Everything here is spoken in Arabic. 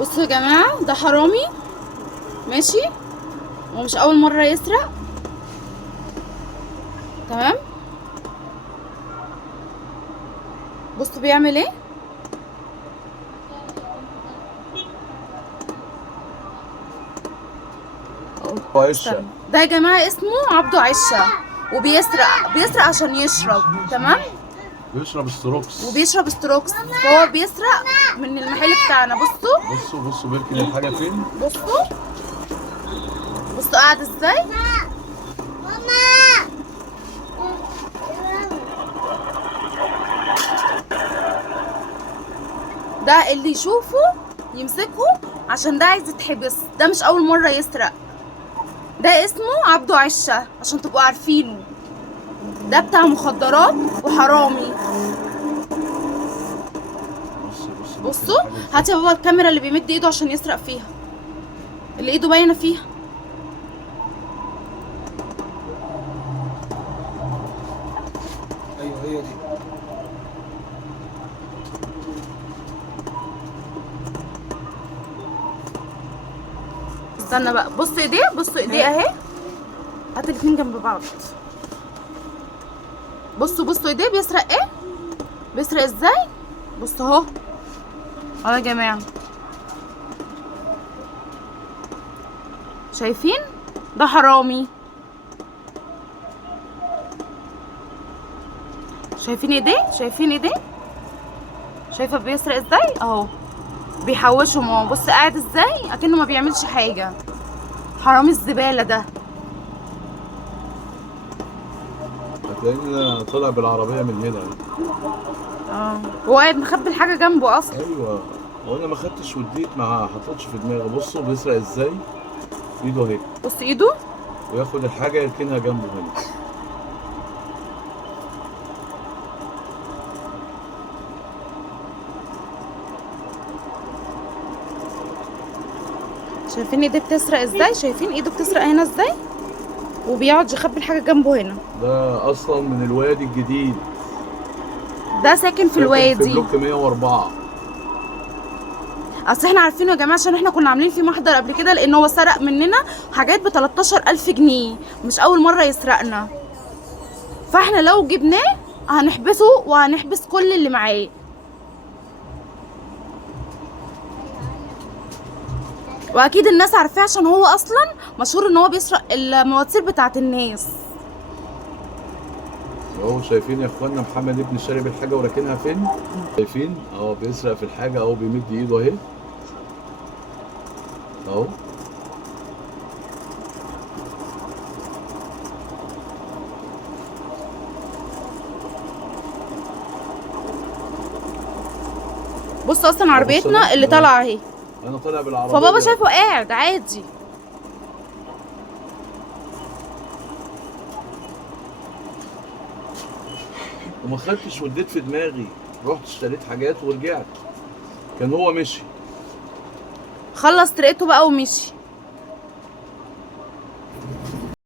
بصوا يا جماعه، ده حرامي ماشي، ومش اول مره يسرق. تمام، بصوا بيعمل ايه. عشة. استنى، ده يا جماعه اسمه عبده عشه، بيسرق عشان يشرب. تمام، بيشرب ستروكس. وبيشرب ستروكس، فهو بيسرق من المحل بتاعنا. بصوا بصوا بصوا بيركن الحاجة فين. بصوا بصوا قاعد ازاي. ده اللي يشوفه يمسكه، عشان ده عايز يتحبس. ده مش اول مرة يسرق، ده اسمه عبده عشة عشان تبقوا عارفينه. ده بتاع مخدرات وحرامي. بصوا بصوا بيركن بصوا، الحاجة ازاي. هات يا بابا الكاميرا اللي بيمد ايده عشان يسرق فيها، اللي ايده باينة فيها. ايوه هي دي. استنى بقى، بص ايديه، بصوا ايديه اهي. هات الاتنين جنب بعض. بصوا ايديه بيسرق ايه، بيسرق ازاي. بصوا اهو، اهو يا جماعه، شايفين؟ ده حرامي. شايفين ايديه، شايفين ايديه، شايفه بيسرق ازاي اهو. بيحوشهم اهو، بص قاعد ازاي اكنه ما بيعملش حاجه. حرامي الزباله ده. هتلاقيني طالع بالعربية من هنا. اه، هو قاعد مخبي الحاجه جنبه اصلا. ايوه، وانا ما خدتش وديت، ما حطيتش في دماغي. بصوا بيسرق ازاي. ايده اهي. بص ايده. وياخد الحاجة يركنها جنبه هنا. شايفين ايديه بتسرق ازاي، شايفين ايده بتسرق هنا ازاي، وبيقعد يخبي الحاجه جنبه هنا. ده اصلا من الوادي الجديد. ده ساكن في ساكن في الوادي. بلوك 104. اصل احنا عارفينه يا جماعه، عشان احنا كنا عاملين فيه محضر قبل كده، لان هو سرق مننا حاجات ب 13,000 جنيه. مش اول مره يسرقنا، فاحنا لو جبناه هنحبسه وهنحبس كل اللي معاه. واكيد الناس عارفاه، عشان هو اصلا مشهور ان هو بيسرق المواتير بتاعت الناس. اهو شايفين يا اخوانا محمد ابني شارب الحاجة وراكنها فين. شايفين اهو بيسرق في الحاجة اهو، بيمد ايده اهي اهو. بص اصلا عربيتنا اللي طالعه اهي، انا طالع بالعربية. فبابا شايفه قاعد عادي. وما خدتش وديت في دماغي، رحت اشتريت حاجات ورجعت. كان هو مشي. خلص طريقته بقى ومشي.